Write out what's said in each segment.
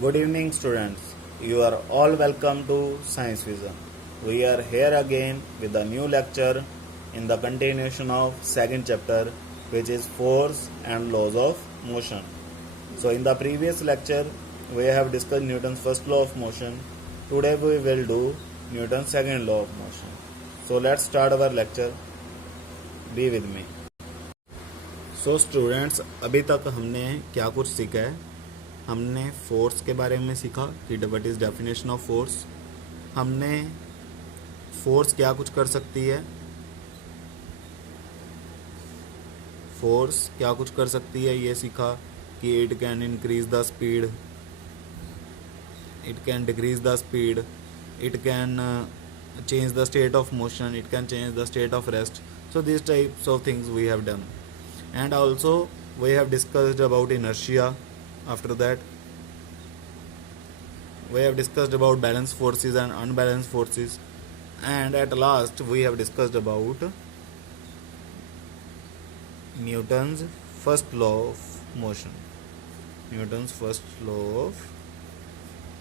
Good evening, students. You are all welcome to Science Vision. We are here again with a new lecture in the continuation of second chapter, which is force and laws of motion. So, in the previous lecture, we have discussed Newton's first law of motion. Today, we will do Newton's second law of motion. So, let's start our lecture. Be with me. So, students, अभी तक हमने क्या कुछ सीखा है? हमने force के बारे में सीखा कि what is definition of force. हमने फोर्स क्या कुछ कर सकती है, फोर्स क्या कुछ कर सकती है ये सीखा कि it can increase the speed, it can decrease the speed, it can change the state of motion, it can change the state of rest. So these types of things we have done, and also we have discussed about inertia. After that, we have discussed about balanced forces and unbalanced forces, and at last we have discussed about Newton's first law of motion. Newton's first law of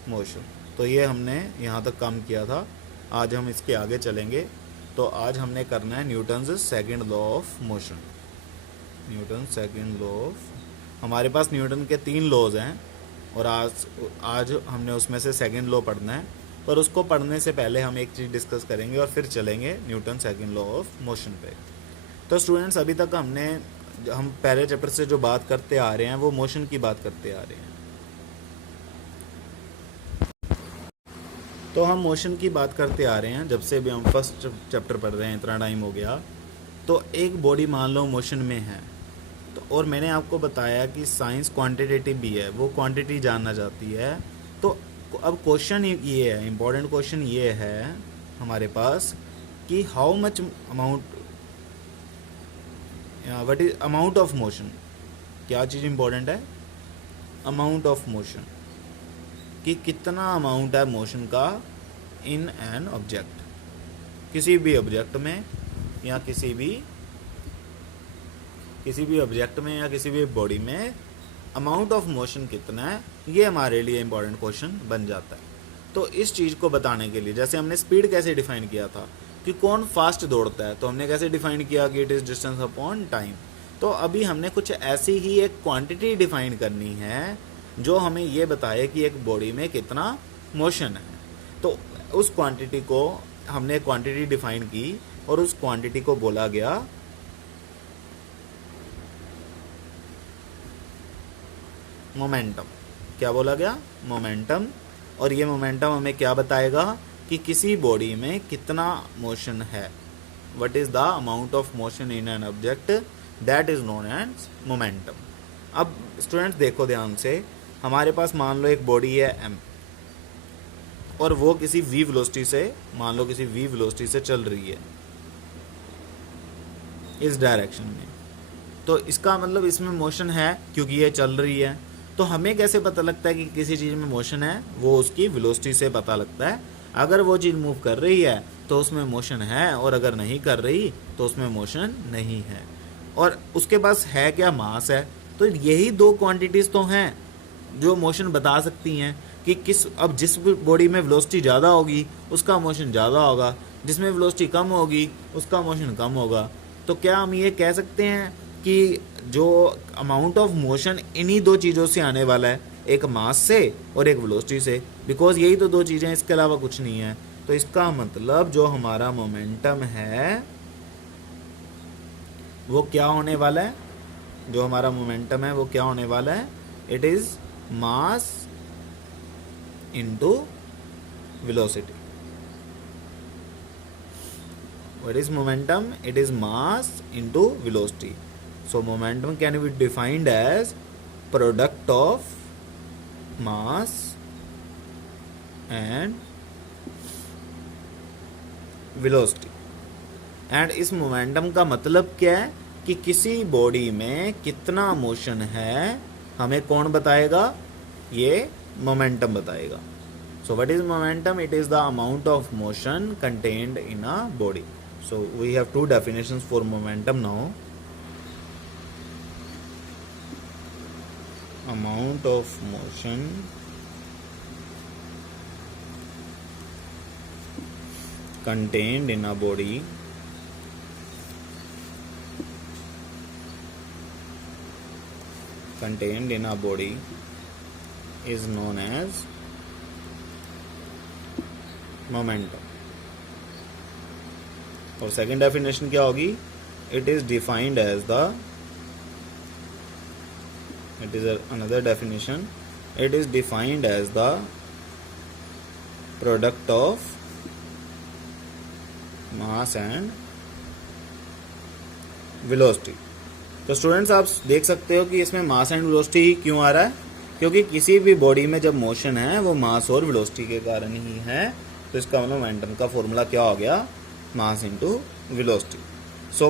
motion. तो ये हमने यहाँ तक काम किया था। आज हम इसके आगे चलेंगे। तो आज हमने करना है Newton's second law of motion. Newton second law of, हमारे पास न्यूटन के 3 लॉज हैं और आज हमने उसमें से सेकंड लॉ पढ़ना है। पर उसको पढ़ने से पहले हम एक चीज़ डिस्कस करेंगे और फिर चलेंगे Newton second law of motion पे। तो स्टूडेंट्स, अभी तक हम पहले चैप्टर से जो बात करते आ रहे हैं वो मोशन की बात करते आ रहे हैं। तो हम मोशन की बात करते आ रहे हैं जब से भी हम फर्स्ट चैप्टर पढ़ रहे हैं, इतना टाइम हो गया। तो एक बॉडी मान लो मोशन में है, तो और मैंने आपको बताया कि साइंस क्वांटिटेटिव भी है, वो क्वांटिटी जानना चाहती है। तो अब क्वेश्चन ये है, इम्पोर्टेंट क्वेश्चन ये है हमारे पास कि how much amount, what is amount of motion. क्या चीज़ इम्पोर्टेंट है? अमाउंट ऑफ मोशन, कि कितना अमाउंट है मोशन का इन एन ऑब्जेक्ट, किसी भी ऑब्जेक्ट में या किसी भी ऑब्जेक्ट में या किसी भी बॉडी में अमाउंट ऑफ मोशन कितना है, ये हमारे लिए इंपॉर्टेंट क्वेश्चन बन जाता है। तो इस चीज़ को बताने के लिए, जैसे हमने स्पीड कैसे डिफाइन किया था कि कौन फास्ट दौड़ता है, तो हमने कैसे डिफाइन किया कि it is distance upon time. तो अभी हमने कुछ ऐसी ही एक क्वांटिटी डिफाइन करनी है जो हमें ये बताए कि एक बॉडी में कितना मोशन है। तो उस क्वांटिटी को हमने क्वांटिटी डिफाइन की और उस क्वांटिटी को बोला गया मोमेंटम। क्या बोला गया? मोमेंटम। और ये मोमेंटम हमें क्या बताएगा कि किसी बॉडी में कितना मोशन है। What is the amount of motion in an object, that is known as momentum. अब स्टूडेंट्स देखो ध्यान से, हमारे पास मान लो एक बॉडी है m और वो किसी v वेलोसिटी से, मान लो किसी v वेलोसिटी से चल रही है इस डायरेक्शन में। तो इसका मतलब इसमें मोशन है क्योंकि ये चल रही है। तो हमें कैसे पता लगता है कि किसी चीज़ में मोशन है? वो उसकी वेलोसिटी से पता लगता है। अगर वो चीज़ मूव कर रही है तो उसमें मोशन है, और अगर नहीं कर रही तो उसमें मोशन नहीं है। और उसके पास है क्या? मास है। तो यही 2 क्वांटिटीज़ तो हैं जो मोशन बता सकती हैं कि अब जिस बॉडी में वेलोसिटी ज़्यादा होगी उसका मोशन ज़्यादा होगा, जिसमें वेलोसिटी कम होगी उसका मोशन कम होगा। तो क्या हम ये कह सकते हैं कि जो अमाउंट ऑफ मोशन इन्हीं 2 चीज़ों से आने वाला है, एक मास से और एक वेलोसिटी से, बिकॉज यही तो 2 चीज़ें, इसके अलावा कुछ नहीं है। तो इसका मतलब जो हमारा मोमेंटम है वो क्या होने वाला है? जो हमारा मोमेंटम है वो क्या होने वाला है? It is mass into velocity. What is momentum? It is mass into velocity. So momentum can be defined as product of mass and velocity. And इस मोमेंटम का मतलब क्या है कि किसी बॉडी में कितना मोशन है हमें कौन बताएगा? ये मोमेंटम बताएगा। So what is momentum? It is the amount of motion contained in a body. So we have 2 definitions for momentum now. Amount of motion contained in a body is known as momentum. और second definition क्या होगी? It is defined as the, it is another definition, it is defined as the product of mass and velocity. तो students आप देख सकते हो कि इसमें मास एंड वेलोसिटी क्यों आ रहा है? क्योंकि किसी भी बॉडी में जब मोशन है वो मास और वेलोसिटी के कारण ही है. तो इसका मतलब मोमेंटम का फॉर्मूला क्या हो गया? Mass into velocity. So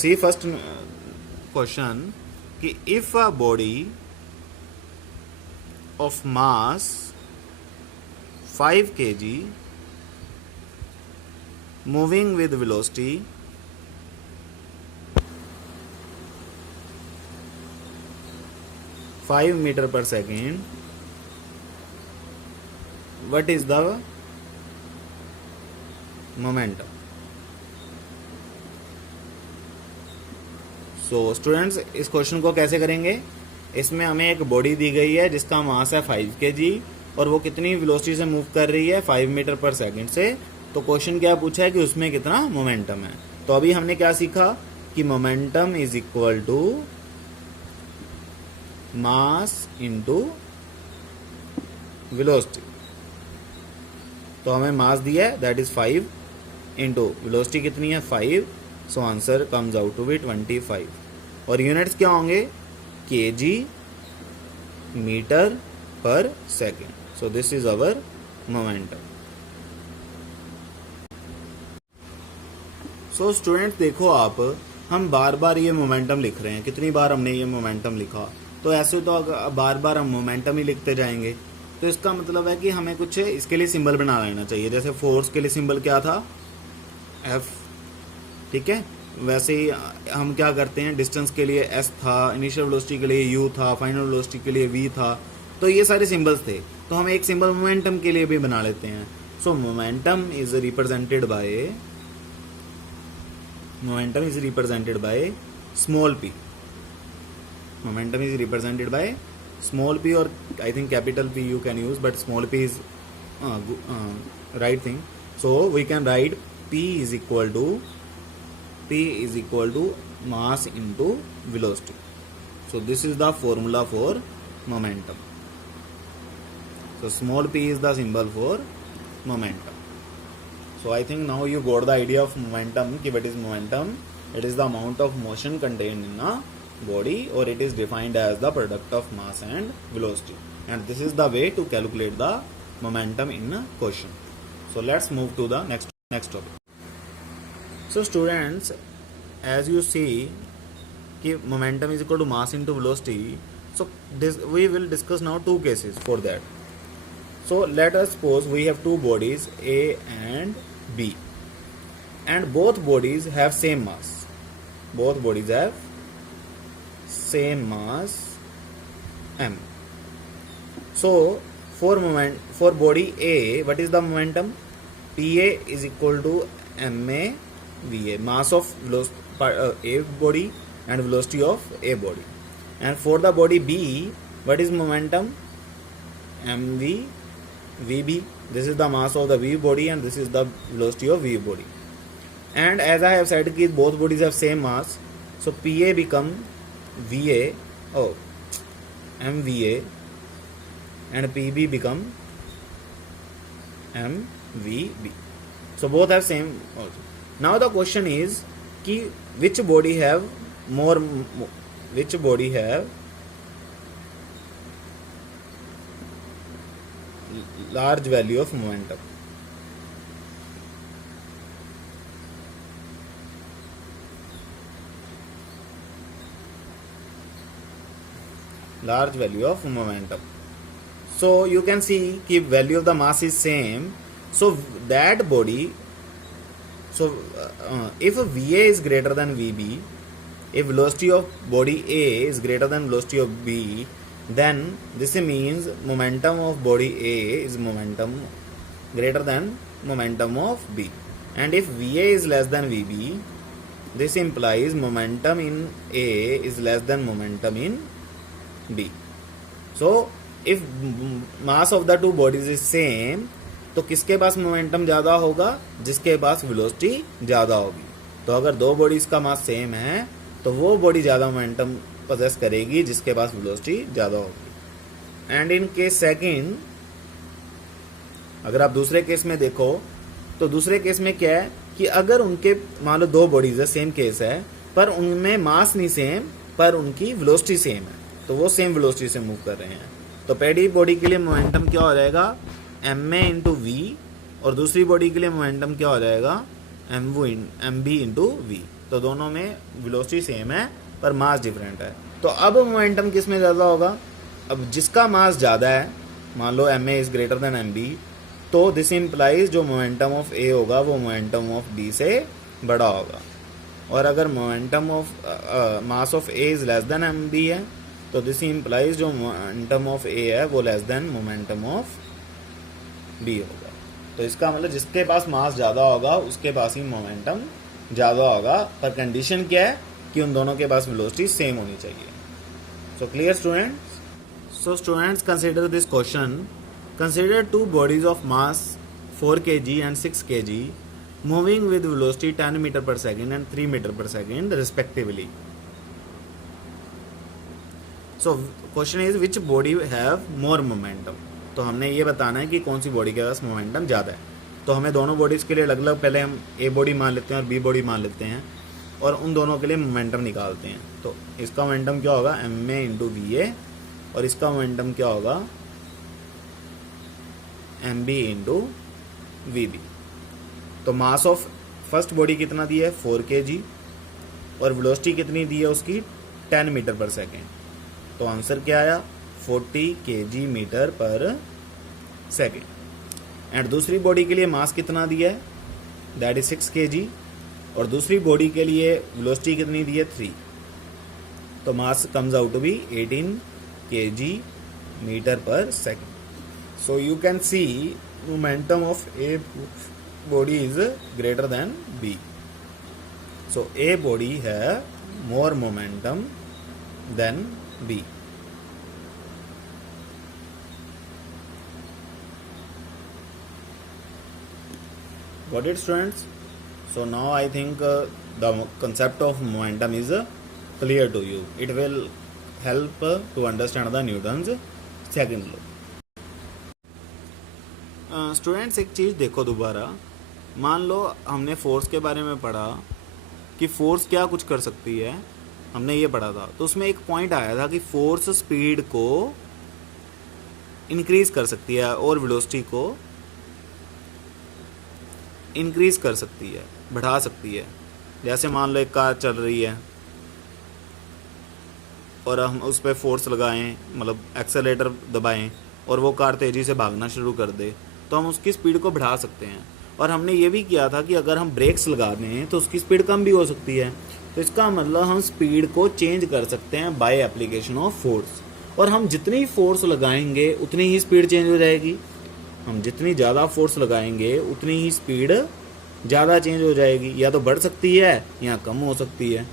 see first question कि if a body of mass 5 kg moving with velocity 5 meter per second, what is the momentum? So students इस क्वेश्चन को कैसे करेंगे? इसमें हमें एक बॉडी दी गई है जिसका मास है 5 kg और वो कितनी वेलोसिटी से मूव कर रही है? 5 मीटर पर सेकंड से. तो क्वेश्चन क्या पूछा है कि उसमें कितना मोमेंटम है. तो अभी हमने क्या सीखा कि momentum is equal to mass into velocity. तो हमें मास दिया है दैट इज 5 इंटू वेलोसिटी कितनी है? 5. So answer comes out to be 25. और यूनिट्स क्या होंगे? केजी मीटर पर second. So this is our momentum. So students देखो आप, हम बार बार ये मोमेंटम लिख रहे हैं. कितनी बार हमने ये मोमेंटम लिखा? तो ऐसे तो बार बार हम मोमेंटम ही लिखते जाएंगे. तो इसका मतलब है कि हमें कुछ इसके लिए सिंबल बना लेना चाहिए. जैसे फोर्स के लिए सिंबल क्या था? एफ. ठीक है, वैसे ही हम क्या करते हैं, डिस्टेंस के लिए एस था, इनिशियल वेलोसिटी के लिए यू था, फाइनल वेलोसिटी के लिए वी था. तो ये सारे सिंबल्स थे. तो हम एक सिंबल मोमेंटम के लिए भी बना लेते हैं. सो momentum is represented by small p. Momentum is represented by small p, or I think capital P you can use, but small p is right thing. So we can write P is equal to mass into velocity. So this is the formula for momentum. So small p is the symbol for momentum. So I think now you got the idea of momentum. What is momentum? It is the amount of motion contained in a body, or it is defined as the product of mass and velocity. And this is the way to calculate the momentum in a question. So let's move to the next topic. So students, as you see कि momentum is equal to mass into velocity, so we will discuss now two cases for that. So let us suppose we have two bodies A and B, and both bodies have same mass. Both bodies have same mass m. So for body A, what is the momentum? PA is equal to ma VA, mass of A body and velocity of A body. And for the body B, what is momentum? mv VB. This is the mass of the V body and this is the velocity of V body. And as I have said that both bodies have same mass, so PA become VA, MVA, and PB become MVB. So both have same also. Now the question is कि which body have large value of momentum? Large value of momentum. So you can see कि value of the mass is same. So that body, if VA is greater than VB, if velocity of body A is greater than velocity of B, then this means momentum of body A is momentum greater than momentum of B. and if VA is less than VB, this implies momentum in A is less than momentum in B. So if mass of the two bodies is same, तो किसके पास momentum ज़्यादा होगा? जिसके पास velocity ज़्यादा होगी। तो अगर दो बॉडीज का मास सेम है तो वो बॉडी ज़्यादा मोमेंटम पोजेस करेगी जिसके पास वेलोसिटी ज़्यादा होगी। एंड इन केस सेकंड, अगर आप दूसरे केस में देखो तो दूसरे केस में क्या है कि अगर उनके मान लो दो बॉडीज है, सेम केस है, पर उनमें मास नहीं सेम पर उनकी वेलोसिटी सेम है, तो वो सेम वेलोसिटी से मूव कर रहे हैं। तो पहली बॉडी के लिए मोमेंटम क्या हो जाएगा? एम ए इंटू वी, और दूसरी बॉडी के लिए मोमेंटम क्या हो जाएगा? M b into v. तो दोनों में वेलोसिटी सेम है पर मास डिफरेंट है। तो अब मोमेंटम किस में ज़्यादा होगा? अब जिसका मास ज़्यादा है, मान लो M A is greater than M B, तो दिस इम्प्लाइज जो मोमेंटम ऑफ ए होगा वो मोमेंटम ऑफ बी से बड़ा होगा। और अगर momentum of mass of a is less than M b है तो दिस इम्प्लाइज जो मोमेंटम ऑफ ए है वो less than momentum of b होगा। तो इसका मतलब जिसके पास मास ज़्यादा होगा उसके पास ही मोमेंटम ज़्यादा होगा, पर कंडीशन क्या है कि उन दोनों के पास वेलोसिटी सेम होनी चाहिए। So clear students? So students consider this question. Consider two bodies of mass 4 kg and 6 kg moving with velocity 10 meter per second and 3 meter per second respectively. So question is which body have more momentum? तो हमने ये बताना है कि कौन सी body के पास momentum ज़्यादा है। तो हमें दोनों बॉडीज़ के लिए अलग अलग पहले हम ए बॉडी मान लेते हैं और बी बॉडी मान लेते हैं और उन दोनों के लिए मोमेंटम निकालते हैं। तो इसका मोमेंटम क्या होगा? M a into v a, और इसका मोमेंटम क्या होगा? M b into v b. तो मास ऑफ फर्स्ट बॉडी कितना दिया है? 4 kg, और वेलोसिटी कितनी दी है उसकी? 10 मीटर पर सेकेंड। तो आंसर क्या आया? 40 kg मीटर पर सेकेंड। एंड दूसरी बॉडी के लिए मास कितना दिया है? दैट इज 6 kg, और दूसरी बॉडी के लिए वेलोसिटी कितनी दी है? 3। तो mass comes out to be 18 kg metre पर second. So you can see momentum of A body is greater than B. So A body have more momentum than B. Got it, students? So now I think the concept of momentum is clear to you. It will help to understand the Newton's second law. Students एक चीज़ देखो दोबारा, मान लो हमने force के बारे में पढ़ा कि फोर्स क्या कुछ कर सकती है, हमने ये पढ़ा था। तो उसमें एक पॉइंट आया था कि फोर्स स्पीड को इंक्रीज कर सकती है और वेलोसिटी को इंक्रीज कर सकती है, बढ़ा सकती है। जैसे मान लो एक कार चल रही है और हम उस पर फोर्स लगाएं, मतलब एक्सेलेरेटर दबाएं और वो कार तेज़ी से भागना शुरू कर दे, तो हम उसकी स्पीड को बढ़ा सकते हैं। और हमने ये भी किया था कि अगर हम ब्रेक्स लगा दें तो उसकी स्पीड कम भी हो सकती है। तो इसका मतलब हम स्पीड को चेंज कर सकते हैं बाय एप्लीकेशन ऑफ फोर्स। और हम जितनी फोर्स लगाएंगे उतनी ही स्पीड चेंज हो जाएगी। हम जितनी ज़्यादा फोर्स लगाएंगे उतनी ही स्पीड ज़्यादा चेंज हो जाएगी, या तो बढ़ सकती है या कम हो सकती है।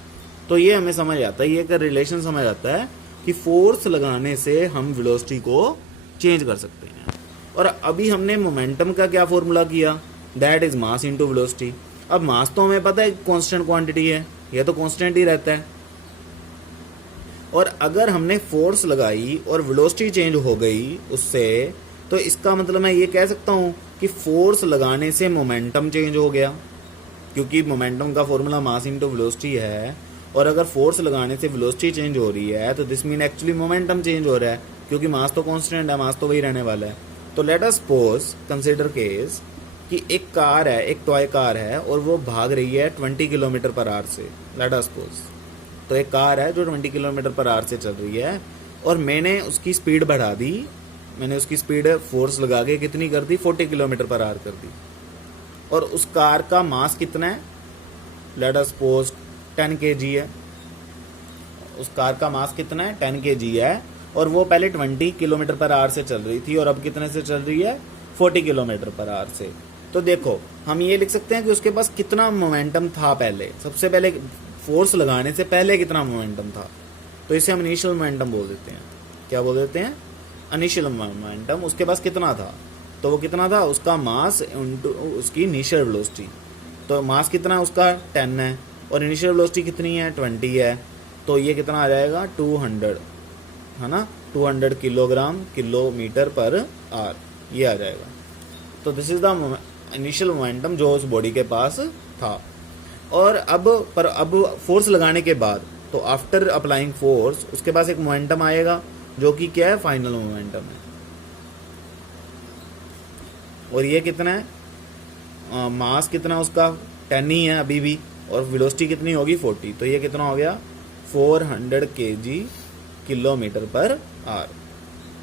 तो ये हमें समझ आता है, ये एक रिलेशन समझ आता है कि फोर्स लगाने से हम वेलोसिटी को चेंज कर सकते हैं। और अभी हमने मोमेंटम का क्या फॉर्मूला किया? That is mass into velocity. अब मास तो हमें पता है कांस्टेंट क्वांटिटी है, यह तो कांस्टेंट ही रहता है। और अगर हमने फोर्स लगाई और वेलोसिटी चेंज हो गई उससे, तो इसका मतलब मैं ये कह सकता हूँ कि फोर्स लगाने से मोमेंटम चेंज हो गया, क्योंकि मोमेंटम का फॉर्मूला मास इनटू वेलोसिटी है। और अगर फोर्स लगाने से वेलोसिटी चेंज हो रही है तो this mean actually momentum change हो रहा है, क्योंकि मास तो कांस्टेंट है, मास तो वही रहने वाला है। तो let us suppose consider case कि एक कार है, एक टॉय कार है और वो भाग रही है 20 किलोमीटर पर आवर से। लेट अस सपोज तो एक कार है जो 20 किलोमीटर पर आवर से चल रही है और मैंने उसकी स्पीड बढ़ा दी, मैंने उसकी स्पीड फोर्स लगा के कितनी कर दी? 40 किलोमीटर पर आवर कर दी। और उस कार का मास कितना है? लेट अस सपोज 10 kg है। उस कार का मास कितना है? 10 kg है। और वो पहले 20 किलोमीटर पर आवर से चल रही थी और अब कितने से चल रही है? 40 किलोमीटर पर आवर से। तो देखो हम ये लिख सकते हैं कि उसके पास कितना मोमेंटम था पहले, सबसे पहले फोर्स लगाने से पहले कितना मोमेंटम था। तो इसे हम इनिशियल मोमेंटम बोल देते हैं। क्या बोल देते हैं? Initial momentum. उसके पास कितना था, तो वो कितना था, उसका मास इंटू उसकी इनिशियल वेलोसिटी। तो मास कितना है उसका, 10 है, और इनिशियल वेलोसिटी कितनी है, 20 है। तो ये कितना आ जाएगा, 200, है ना, 200 किलोग्राम किलोमीटर पर आवर, ये आ जाएगा। तो this is the initial momentum जो उस बॉडी के पास था। और अब फोर्स लगाने के बाद, तो आफ्टर अप्लाइंग फोर्स उसके पास एक मोमेंटम आएगा जो कि क्या है, फाइनल मोमेंटम है। और ये कितना है, मास कितना उसका, 10 ही है अभी भी, और वेलोसिटी कितनी होगी, 40। तो ये कितना हो गया, 400 kg किलोमीटर पर आवर।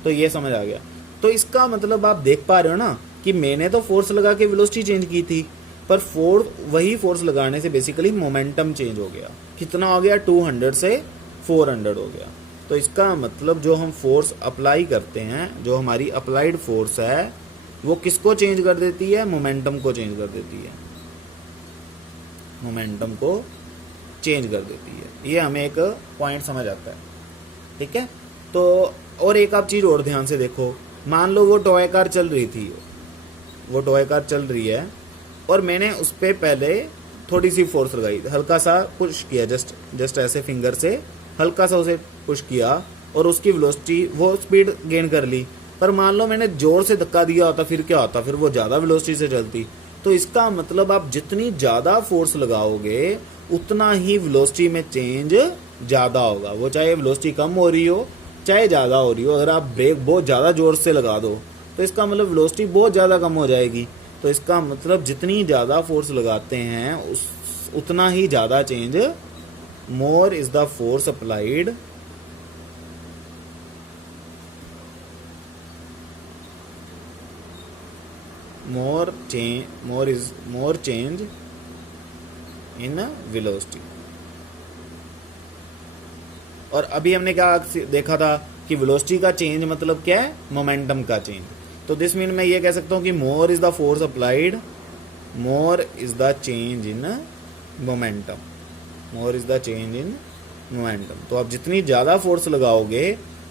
तो ये समझ आ गया। तो इसका मतलब आप देख पा रहे हो ना कि मैंने तो फोर्स लगा के वेलोसिटी चेंज की थी, पर वही फोर्स लगाने से बेसिकली मोमेंटम चेंज हो गया। कितना हो गया, 200 से 400 हो गया। तो इसका मतलब जो हम फोर्स अप्लाई करते हैं, जो हमारी अप्लाइड फोर्स है, वो किसको चेंज कर देती है, मोमेंटम को चेंज कर देती है, मोमेंटम को चेंज कर देती है। ये हमें एक पॉइंट समझ आता है, ठीक है। तो और एक आप चीज़ और ध्यान से देखो, मान लो वो टॉय कार चल रही थी, वो टॉय कार चल रही है, और मैंने उस पर पहले थोड़ी सी फोर्स लगाई, हल्का सा पुश किया, जस्ट ऐसे फिंगर से हल्का सा उसे पुश किया, और उसकी वेलोसिटी, वो स्पीड गेन कर ली। पर मान लो मैंने जोर से धक्का दिया होता, फिर क्या होता, फिर वो ज़्यादा वेलोसिटी से चलती। तो इसका मतलब आप जितनी ज़्यादा फोर्स लगाओगे उतना ही वेलोसिटी में चेंज ज़्यादा होगा, वो चाहे वेलोसिटी कम हो रही हो चाहे ज़्यादा हो रही हो। अगर आप ब्रेक बहुत ज़्यादा जोर से लगा दो तो इसका मतलब वेलोसिटी बहुत ज़्यादा कम हो जाएगी। तो इसका मतलब जितनी ज़्यादा फोर्स लगाते हैं उतना ही ज़्यादा change, more is the force applied, more change in velocity। और अभी हमने क्या देखा था कि वेलोसिटी का चेंज मतलब क्या है, मोमेंटम का चेंज। तो दिस मीन मैं ये कह सकता हूँ कि more is the force applied, more is the change in momentum, more is the change in momentum. तो आप जितनी ज़्यादा फोर्स लगाओगे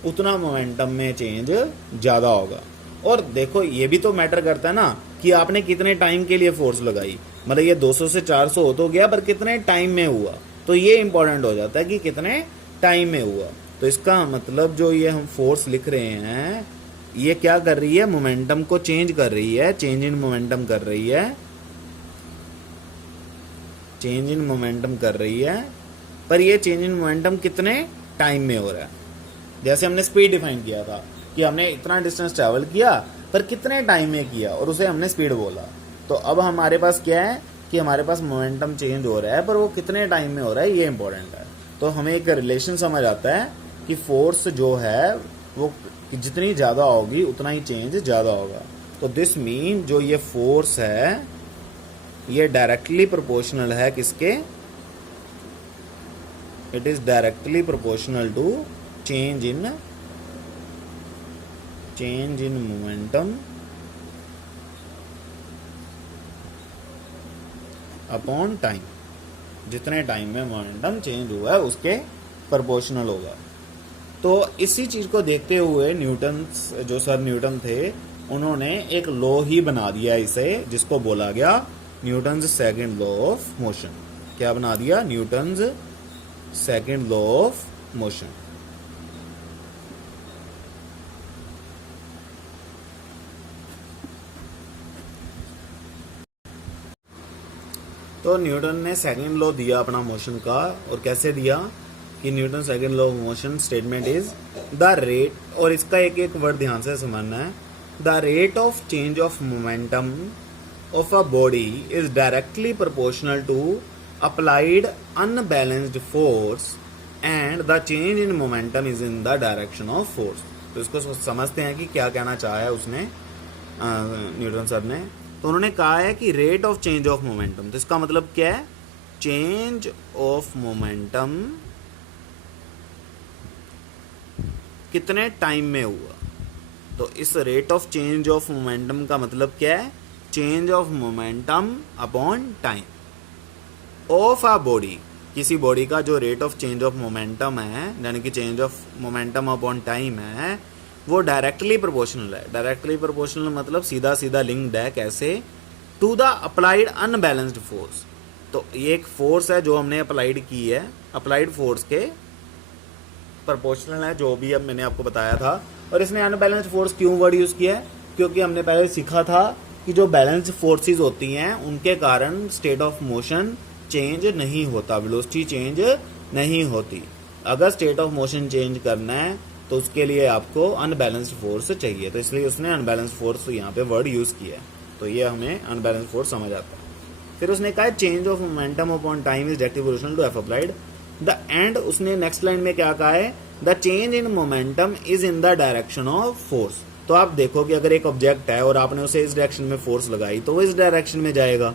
उतना मोमेंटम में चेंज ज़्यादा होगा। और देखो ये भी तो मैटर करता है ना कि आपने कितने टाइम के लिए फोर्स लगाई, मतलब ये 200 से 400 हो तो गया, पर कितने टाइम में हुआ, तो ये इंपॉर्टेंट हो जाता है कि कितने टाइम में हुआ। तो इसका मतलब जो ये हम फोर्स लिख रहे हैं, ये क्या कर रही है, मोमेंटम को चेंज कर रही है, चेंज इन मोमेंटम कर रही है, चेंज इन मोमेंटम कर रही है। पर ये चेंज इन मोमेंटम कितने टाइम में हो रहा है। जैसे हमने स्पीड डिफाइन किया था कि हमने इतना डिस्टेंस ट्रैवल किया पर कितने टाइम में किया, और उसे हमने स्पीड बोला। तो अब हमारे पास क्या है कि हमारे पास मोमेंटम चेंज हो रहा है, पर वो कितने टाइम में हो रहा है, ये इंपॉर्टेंट है। तो हमें एक रिलेशन समझ आता है कि फोर्स जो है वो जितनी ज़्यादा होगी उतना ही चेंज ज़्यादा होगा। तो दिस मीन जो ये फोर्स है ये डायरेक्टली प्रोपोर्शनल है किसके, it is directly proportional to change in momentum upon time. जितने टाइम में मोमेंटम चेंज हुआ है उसके प्रोपोर्शनल होगा। तो इसी चीज को देखते हुए न्यूटन, जो सर न्यूटन थे, उन्होंने एक लॉ ही बना दिया इसे, जिसको बोला गया Newton's second law of motion. क्या बना दिया, Newton's second law of motion. तो न्यूटन ने सेकंड लॉ दिया अपना मोशन का, और कैसे दिया कि Newton second law of motion statement is the rate, और इसका एक एक वर्ड ध्यान से समझना है, the rate of change of momentum of a body is directly proportional to applied unbalanced force and the change in momentum is in the direction of force. तो इसको समझते हैं कि क्या कहना चाहा है उसने, न्यूटन सर ने। तो उन्होंने कहा है कि rate of change of momentum, तो इसका मतलब क्या है, चेंज ऑफ मोमेंटम कितने टाइम में हुआ। तो इस rate of change of momentum का मतलब क्या है change of momentum upon time of a body, किसी बॉडी का जो rate of change of momentum है, यानी कि change of momentum upon time है, वो डायरेक्टली प्रोपोर्शनल है। डायरेक्टली प्रोपोर्शनल मतलब सीधा सीधा लिंक्ड है, कैसे? To the applied unbalanced force. तो ये एक फोर्स है जो हमने अप्लाइड की है, अप्लाइड फोर्स के प्रोपोर्शनल है, जो भी अब मैंने आपको बताया था। और इसने अनबैलेंस्ड फोर्स क्यों वर्ड यूज़ किया है? क्योंकि हमने पहले सीखा था कि जो बैलेंस्ड फोर्सेस होती हैं उनके कारण स्टेट ऑफ मोशन चेंज नहीं होता, वेलोसिटी चेंज नहीं होती। अगर स्टेट ऑफ मोशन चेंज करना है तो उसके लिए आपको अनबैलेंस्ड फोर्स चाहिए, तो इसलिए उसने अनबैलेंस्ड फोर्स यहाँ पे वर्ड यूज़ किया है। तो ये हमें अनबैलेंस्ड फोर्स समझ आता है। फिर उसने कहा change of momentum upon time is directly proportional to f applied the and. उसने नेक्स्ट लाइन में क्या कहा है? The change in momentum is in the direction of force. तो आप देखो कि अगर एक ऑब्जेक्ट है और आपने उसे इस डायरेक्शन में फोर्स लगाई तो वो इस डायरेक्शन में जाएगा,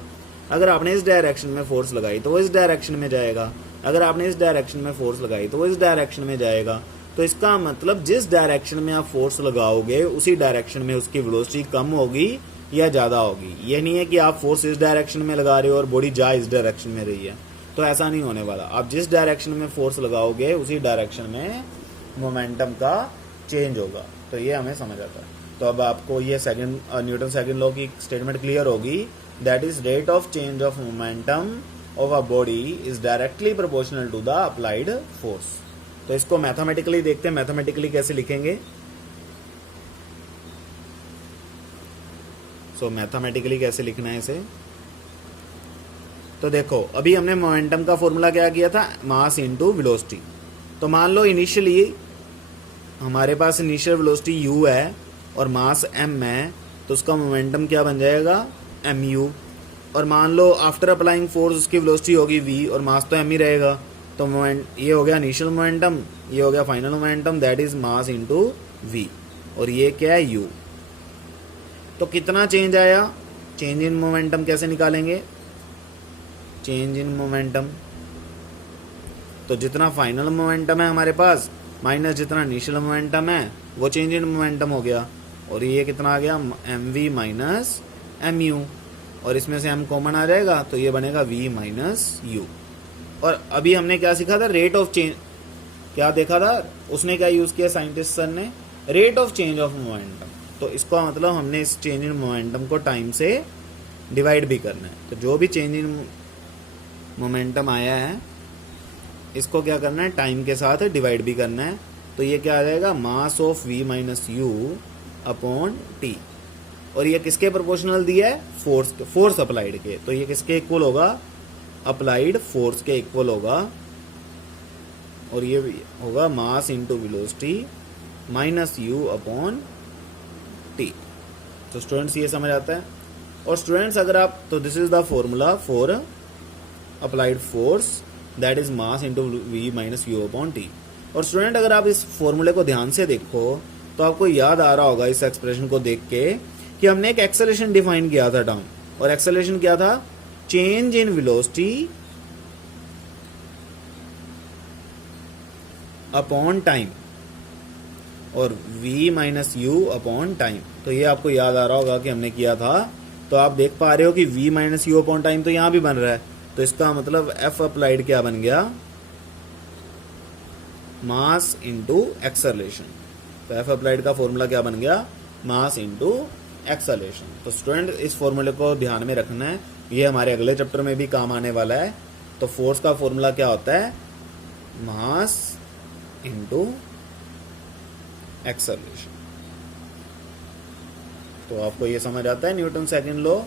अगर आपने इस डायरेक्शन में फोर्स लगाई तो वो इस डायरेक्शन में जाएगा, अगर आपने इस डायरेक्शन में फोर्स लगाई तो वो इस डायरेक्शन में जाएगा। तो इसका मतलब जिस डायरेक्शन में आप फोर्स लगाओगे उसी डायरेक्शन में उसकी वेलोसिटी कम होगी या ज़्यादा होगी। ये नहीं है कि आप फोर्स इस डायरेक्शन में लगा रहे हो और बॉडी जा इस डायरेक्शन में रही है, तो ऐसा नहीं होने वाला। आप जिस डायरेक्शन में फोर्स लगाओगे उसी डायरेक्शन में मोमेंटम का चेंज होगा। तो ये हमें समझ आता है। तो अब आपको ये सेकंड न्यूटन सेकंड लॉ की स्टेटमेंट क्लियर होगी, that is rate of change of momentum of a body is directly proportional to the applied force. तो इसको मैथमेटिकली देखते हैं, मैथमेटिकली कैसे लिखेंगे। सो मैथमेटिकली कैसे लिखना है इसे, तो देखो अभी हमने मोमेंटम का फॉर्मूला क्या किया था? Mass into velocity. तो मान लो इनिशियली हमारे पास इनिशियल वेलोसिटी u है और मास m है, तो उसका मोमेंटम क्या बन जाएगा? mu। और मान लो आफ्टर अप्लाइंग फोर्स उसकी वेलोसिटी होगी v और मास तो m ही रहेगा, तो मोमेंट ये हो गया इनिशियल मोमेंटम, ये हो गया final momentum, that is mass into v। और ये क्या है? u। तो कितना चेंज आया? चेंज इन मोमेंटम कैसे निकालेंगे? चेंज इन मोमेंटम, तो जितना फाइनल मोमेंटम है हमारे पास माइनस जितना इनिशियल मोमेंटम है वो चेंज इन मोमेंटम हो गया। और ये कितना आ गया? mv minus mu। और इसमें से m कॉमन आ जाएगा तो ये बनेगा v माइनस u। और अभी हमने क्या सीखा था? Rate of change. क्या देखा था उसने? क्या यूज किया साइंटिस्ट सर ने? Rate of change of momentum. तो इसका मतलब हमने इस चेंज इन मोमेंटम को टाइम से डिवाइड भी करना है। तो जो भी चेंज इन मोमेंटम आया है इसको क्या करना है? टाइम के साथ डिवाइड भी करना है। तो ये क्या आ जाएगा? Mass of v minus u upon t. और ये किसके प्रोपोर्शनल दिया है? फोर्स अप्लाइड के। तो ये किसके इक्वल होगा? अप्लाइड फोर्स के इक्वल होगा। और ये होगा mass into velocity minus u upon t. तो स्टूडेंट्स ये समझ आता है। और स्टूडेंट्स अगर आप, तो this is the formula for applied force, that is mass into v minus u upon t. और स्टूडेंट अगर आप इस फॉर्मूले को ध्यान से देखो तो आपको याद आ रहा होगा इस एक्सप्रेशन को देख के कि हमने एक एक्सेलरेशन डिफाइन किया था टर्म, और एक्सेलरेशन क्या था? Change in velocity upon time और v minus u upon time. तो ये आपको याद आ रहा होगा कि हमने किया था। तो आप देख पा रहे हो कि v minus u upon time तो यहाँ भी बन रहा है। तो इसका मतलब f अप्लाइड क्या बन गया? Mass into acceleration. तो f अप्लाइड का फॉर्मूला क्या बन गया? Mass into acceleration. तो स्टूडेंट इस फॉर्मूले को ध्यान में रखना है, ये हमारे अगले चैप्टर में भी काम आने वाला है। तो फोर्स का फॉर्मूला क्या होता है? Mass into acceleration. तो आपको ये समझ आता है न्यूटन सेकंड लॉ।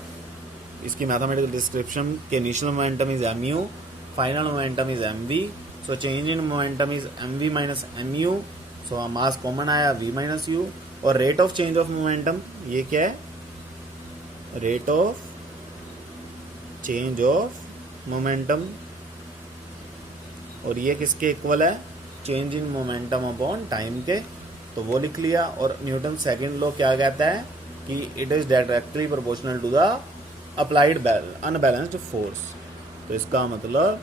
इसकी मैथमेटिकल डिस्क्रिप्शन के initial momentum is mu, final momentum is mv। So change in momentum is mv minus mu। So mass common आया v माइनस u। और rate of change of momentum ये क्या है? Rate of change of momentum. और ये किसके equal है? Change in momentum upon time के। तो वो लिख लिया। और न्यूटन सेकंड लॉ क्या कहता है कि it is directly proportional to the applied unbalanced force. तो इसका मतलब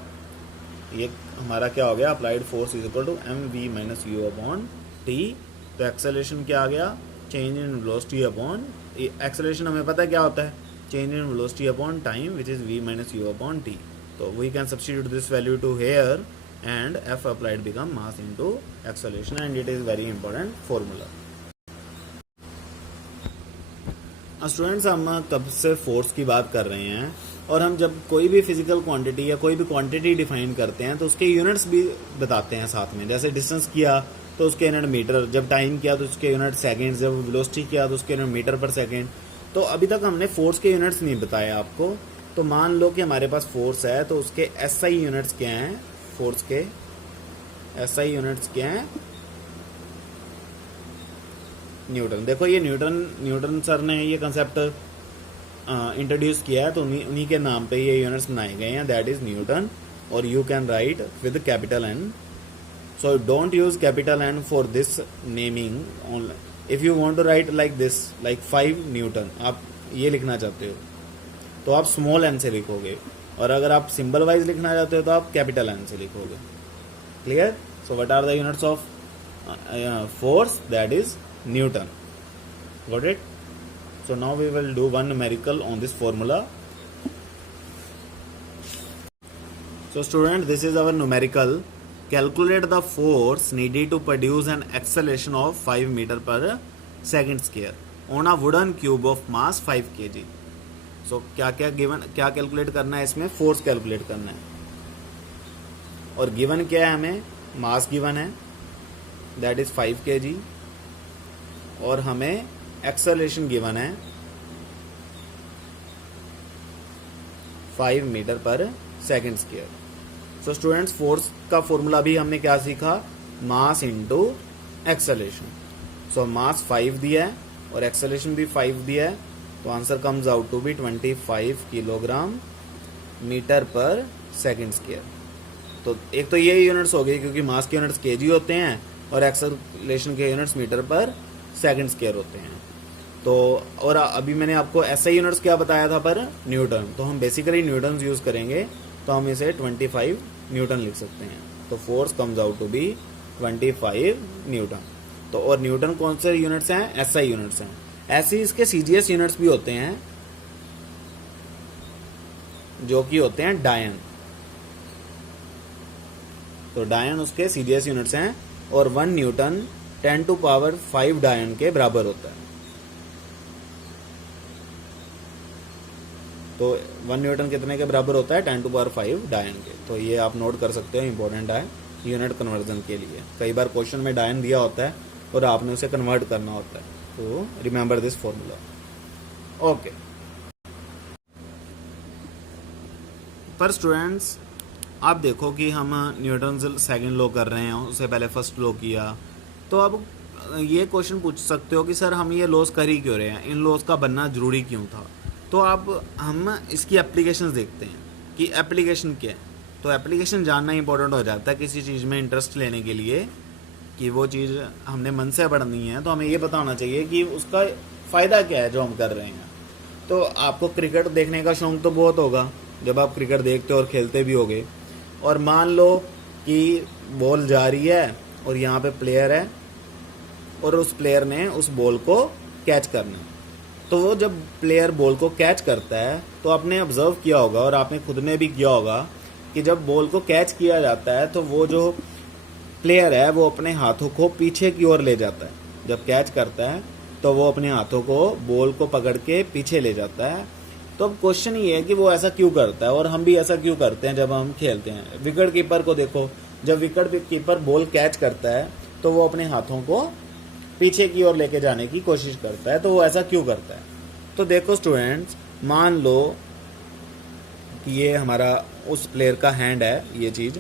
ये हमारा क्या हो गया? Applied force is equal to mv minus u upon t. तो एक्सेलरेशन क्या आ गया? Change in velocity upon, acceleration हमें पता है क्या होता है? change in velocity upon time, which is v minus u upon t. So we can substitute this value to here, and F applied become mass into acceleration, and it is very important formula. Students, हम कब से force की बात कर रहे हैं, और हम जब कोई भी फिजिकल क्वांटिटी या कोई भी क्वांटिटी डिफाइन करते हैं तो उसके यूनिट्स भी बताते हैं साथ में. जैसे डिस्टेंस किया तो उसके यूनिट मीटर, जब टाइम किया तो उसके यूनिट सेकंड, जब वेलोसिटी किया तो उसके यूनिट मीटर पर सेकंड. तो अभी तक हमने फोर्स के यूनिट्स नहीं बताए आपको. तो मान लो कि हमारे पास फोर्स है, तो उसके एसआई यूनिट्स क्या हैं, फोर्स के एसआई यूनिट्स क्या हैं, न्यूटन. देखो ये न्यूटन सर ने ये कंसेप्ट इंट्रोड्यूस किया है, तो उन्हीं के नाम पे ये यूनिट्स बनाए गए हैं, दैट इज न्यूटन. और you can write with capital N. So don't use capital N for this naming. If you want to write like this, like 5 newton, आप ये लिखना चाहते हो तो आप स्मॉल एन से लिखोगे, और अगर आप सिंबल वाइज लिखना चाहते हो तो आप कैपिटल एन से लिखोगे. Clear? So what are the units of force? That is Newton. Got it? So now we will do one numerical on this formula. So student, this is our numerical. Calculate the force needed to produce an acceleration of 5 meter per second square on a wooden cube of mass 5 kg. So क्या क्या calculate करना है इसमें? Force calculate करना है. और given क्या है हमें? मास गिवन है, दैट इज 5 kg. और हमें एक्सेलरेशन गिवन है 5 metre per second square. So students, force का फॉर्मूला भी हमने क्या सीखा? Mass into acceleration. सो मास 5 दिया है और एक्सेलरेशन भी 5 दिया है, तो answer comes out to be 25 kilogram meter per second square. तो एक तो ये यूनिट्स हो गई, क्योंकि मास के यूनिट्स केजी होते हैं और एक्सेलरेशन के units metre per second square होते हैं. तो और अभी मैंने आपको ऐसे यूनिट्स क्या बताया था पर न्यूटन, तो हम बेसिकली न्यूटन यूज करेंगे, तो हम इसे 25 न्यूटन लिख सकते हैं. तो force comes out to be 25 newton. तो और न्यूटन कौन से यूनिट्स हैं? एसआई यूनिट्स हैं. ऐसे ही इसके सीजीएस यूनिट्स भी होते हैं, जो कि होते हैं डायन. तो डायन उसके सीजीएस यूनिट्स हैं, और 1 न्यूटन 10⁵ डायन के बराबर होता है. तो 1 न्यूटन कितने के बराबर होता है? 10⁵ डायन के. तो ये आप नोट कर सकते हो, इंपॉर्टेंट है यूनिट कन्वर्जन के लिए. कई बार क्वेश्चन में डायन दिया होता है और आपने उसे कन्वर्ट करना होता है, तो रिमेंबर दिस फॉर्मूला. ओके. पर स्टूडेंट्स, आप देखो कि हम न्यूटन सेकंड लॉ कर रहे हैं, उससे पहले फर्स्ट लॉ किया. तो अब ये क्वेश्चन पूछ सकते हो कि सर हम ये लॉस कर ही क्यों रहे हैं, इन लॉस का बनना जरूरी क्यों था. तो अब हम इसकी एप्लीकेशंस देखते हैं कि एप्लीकेशन क्या है. तो एप्लीकेशन जानना इंपॉर्टेंट हो जाता है किसी चीज़ में इंटरेस्ट लेने के लिए, कि वो चीज़ हमने मन से पढ़नी है, तो हमें ये पता होना चाहिए कि उसका फ़ायदा क्या है जो हम कर रहे हैं. तो आपको क्रिकेट देखने का शौक तो बहुत होगा, जब आप क्रिकेट देखते हो और खेलते भी होगे. और मान लो कि बॉल जा रही है और यहाँ पे प्लेयर है, और उस प्लेयर ने उस बॉल को कैच करना है. तो वो जब प्लेयर बॉल को कैच करता है, तो आपने ऑब्जर्व किया होगा और आपने खुद ने भी किया होगा कि जब बॉल को कैच किया जाता है, तो वो जो प्लेयर है वो अपने हाथों को पीछे की ओर ले जाता है. जब कैच करता है तो वो अपने हाथों को बॉल को पकड़ के पीछे ले जाता है. तो अब क्वेश्चन ये है कि वो ऐसा क्यों करता है, और हम भी ऐसा क्यों करते हैं जब हम खेलते हैं. विकेट कीपर को देखो, जब विकेट कीपर बॉल कैच करता है तो वो अपने हाथों को पीछे की ओर लेके जाने की कोशिश करता है. तो वो ऐसा क्यों करता है? तो देखो स्टूडेंट्स, मान लो कि ये हमारा उस प्लेयर का हैंड है, ये चीज़,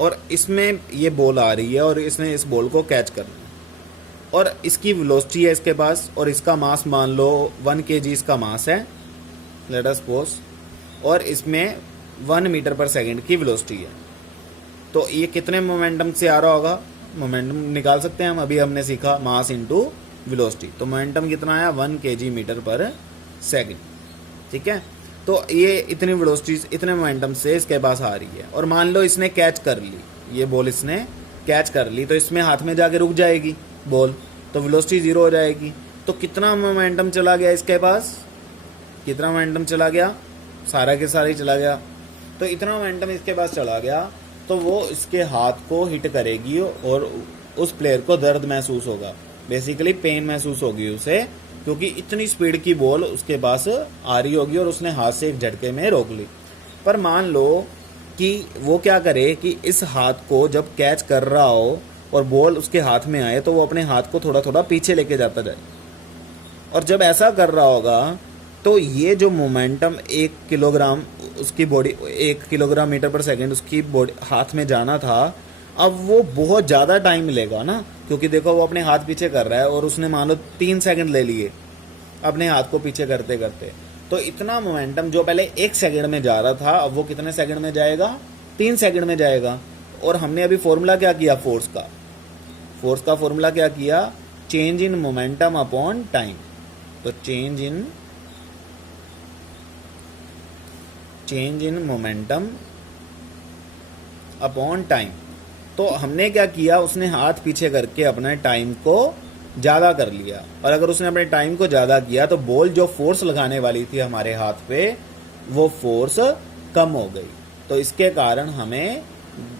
और इसमें ये बॉल आ रही है और इसने इस बॉल को कैच करना है, और इसकी वेलोसिटी है इसके पास, और इसका मास मान लो 1 kg इसका मास है, लेट अस सपोज, और इसमें 1 मीटर पर सेकंड की वेलोसिटी है. तो ये कितने मोमेंटम से आ रहा होगा? मोमेंटम निकाल सकते हैं हम. अभी हमने सीखा मास इनटू वेलोसिटी. तो मोमेंटम कितना आया? 1 kg मीटर पर सेकंड. ठीक है. तो ये इतनी वेलोसिटी, इतने मोमेंटम से इसके पास आ रही है, और मान लो इसने कैच कर ली, ये बॉल इसने कैच कर ली, तो इसमें हाथ में जाके रुक जाएगी बॉल, तो वेलोसिटी 0 हो जाएगी. तो कितना मोमेंटम चला गया इसके पास? कितना मोमेंटम चला गया, सारा के सारा ही चला गया। तो इतना मोमेंटम इसके पास चला गया तो वो इसके हाथ को हिट करेगी और उस प्लेयर को दर्द महसूस होगा, बेसिकली पेन महसूस होगी उसे, क्योंकि इतनी स्पीड की बॉल उसके पास आ रही होगी और उसने हाथ से एक झटके में रोक ली। पर मान लो कि वो क्या करे कि इस हाथ को जब कैच कर रहा हो और बॉल उसके हाथ में आए तो वो अपने हाथ को थोड़ा थोड़ा पीछे लेके जाता जाए, और जब ऐसा कर रहा होगा तो ये जो मोमेंटम 1 किलोग्राम उसकी body 1 kilogram meter per second उसकी बॉडी हाथ में जाना था, अब वो बहुत ज़्यादा टाइम लेगा ना, क्योंकि देखो वो अपने हाथ पीछे कर रहा है और उसने मान लो 3 सेकंड ले लिए अपने हाथ को पीछे करते करते। तो इतना मोमेंटम जो पहले 1 सेकंड में जा रहा था अब वो कितने सेकंड में जाएगा, 3 सेकंड में जाएगा। और हमने अभी फॉर्मूला क्या किया, फोर्स का फॉर्मूला क्या किया, change in momentum upon time. तो change in momentum upon time. तो हमने क्या किया, उसने हाथ पीछे करके अपने टाइम को ज़्यादा कर लिया, और अगर उसने अपने टाइम को ज़्यादा किया तो बॉल जो फोर्स लगाने वाली थी हमारे हाथ पे वो फोर्स कम हो गई। तो इसके कारण हमें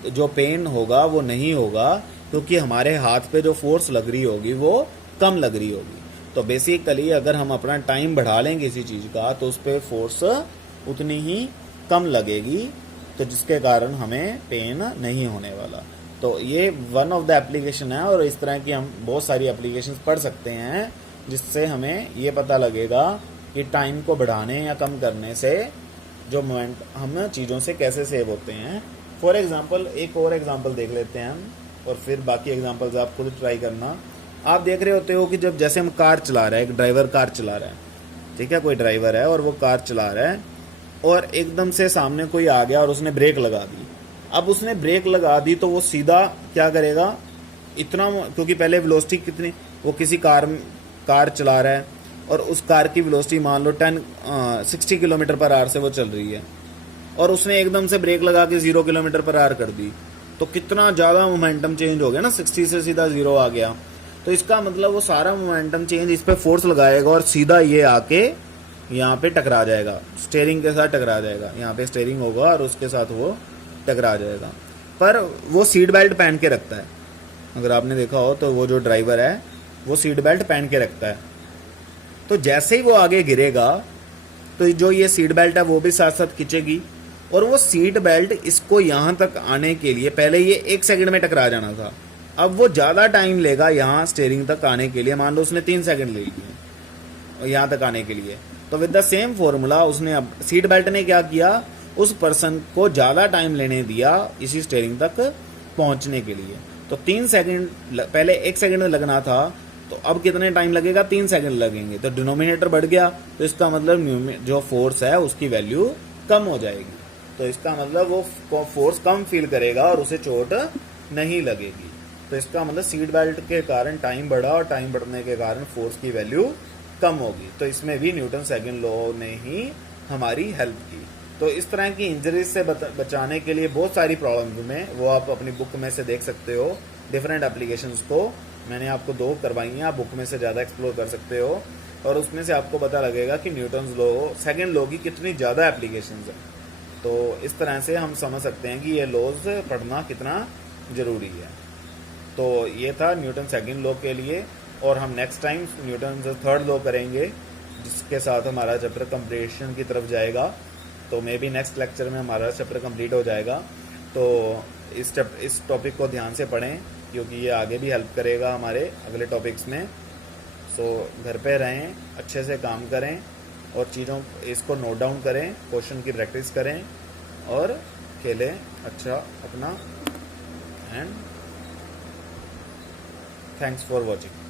जो पेन होगा वो नहीं होगा, क्योंकि हमारे हाथ पे जो फोर्स लग रही होगी वो कम लग रही होगी। तो बेसिकली अगर हम अपना टाइम बढ़ा लें किसी चीज़ का तो उस पर फोर्स उतनी ही कम लगेगी, तो जिसके कारण हमें पेन नहीं होने वाला। तो ये वन ऑफ द एप्लीकेशन है, और इस तरह की हम बहुत सारी एप्लीकेशंस पढ़ सकते हैं जिससे हमें ये पता लगेगा कि टाइम को बढ़ाने या कम करने से जो मोमेंट हम चीज़ों से कैसे सेव होते हैं। फॉर एग्जांपल एक और एग्जांपल देख लेते हैं हम, और फिर बाकी एग्जांपल्स आप खुद ट्राई करना। आप देख रहे होते हो कि जब जैसे हम कार चला रहे हैं, एक ड्राइवर कार चला रहा है, ठीक है, कोई ड्राइवर है और वो कार चला रहा है और एकदम से सामने कोई आ गया और उसने ब्रेक लगा दी। अब उसने ब्रेक लगा दी तो वो सीधा क्या करेगा, इतना, क्योंकि पहले वेलोसिटी कितनी, वो किसी कार चला रहा है और उस कार की वेलोसिटी मान लो 60 किलोमीटर पर आवर से वो चल रही है, और उसने एकदम से ब्रेक लगा के 0 किलोमीटर पर आवर कर दी, तो कितना ज़्यादा मोमेंटम चेंज हो गया ना, 60 से सीधा 0 आ गया। तो इसका मतलब वो सारा मोमेंटम चेंज इस पर फोर्स लगाएगा और सीधा ये आके यहाँ पे टकरा जाएगा, स्टीयरिंग के साथ टकरा जाएगा। यहाँ पे स्टीयरिंग होगा और उसके साथ वो टकरा जाएगा। पर वो सीट बेल्ट पहन के रखता है, अगर आपने देखा हो तो वो जो ड्राइवर है वो सीट बेल्ट पहन के रखता है। तो जैसे ही वो आगे गिरेगा तो जो ये सीट बेल्ट है वो भी साथ साथ खींचेगी, और वो सीट बेल्ट इसको यहाँ तक आने के लिए पहले ये 1 सेकंड में टकरा जाना था, अब वो ज़्यादा टाइम लेगा यहाँ स्टीयरिंग तक आने के लिए। मान लो उसने 3 सेकंड ले लिए यहाँ तक आने के लिए, तो विद द सेम फॉर्मूला उसने अब सीट बेल्ट ने क्या किया, उस पर्सन को ज़्यादा टाइम लेने दिया इसी स्टीयरिंग तक पहुँचने के लिए। तो 3 सेकंड पहले 1 सेकंड लगना था, तो अब कितने टाइम लगेगा, 3 सेकंड लगेंगे। तो डिनोमिनेटर बढ़ गया, तो इसका मतलब जो फोर्स है उसकी वैल्यू कम हो जाएगी। तो इसका मतलब वो फोर्स कम फील करेगा और उसे चोट नहीं लगेगी। तो इसका मतलब सीट बेल्ट के कारण टाइम बढ़ा और टाइम बढ़ने के कारण फोर्स की वैल्यू कम होगी। तो इसमें भी न्यूटन सेकंड लॉ ने ही हमारी हेल्प की। तो इस तरह की इंजरीज से बचाने के लिए बहुत सारी प्रॉब्लम्स में वो आप अपनी बुक में से देख सकते हो, डिफरेंट एप्लीकेशंस को मैंने आपको 2 करवाई हैं, आप बुक में से ज़्यादा एक्सप्लोर कर सकते हो, और उसमें से आपको पता लगेगा कि न्यूटन लॉ सेकंड लॉ की कितनी ज़्यादा एप्लीकेशंस हैं। तो इस तरह से हम समझ सकते हैं कि ये लॉज पढ़ना कितना ज़रूरी है। तो ये था न्यूटन सेकंड लॉ के लिए, और हम next time Newton third law करेंगे, जिसके साथ हमारा चैप्टर कंप्लीशन की तरफ जाएगा। तो मे बी नेक्स्ट लेक्चर में हमारा चैप्टर कंप्लीट हो जाएगा। तो इस टॉपिक को ध्यान से पढ़ें, क्योंकि ये आगे भी हेल्प करेगा हमारे अगले टॉपिक्स में। सो घर पे रहें, अच्छे से काम करें और चीज़ों इसको नोट डाउन करें, क्वेश्चन की प्रैक्टिस करें और खेलें अच्छा अपना। And thanks for watching.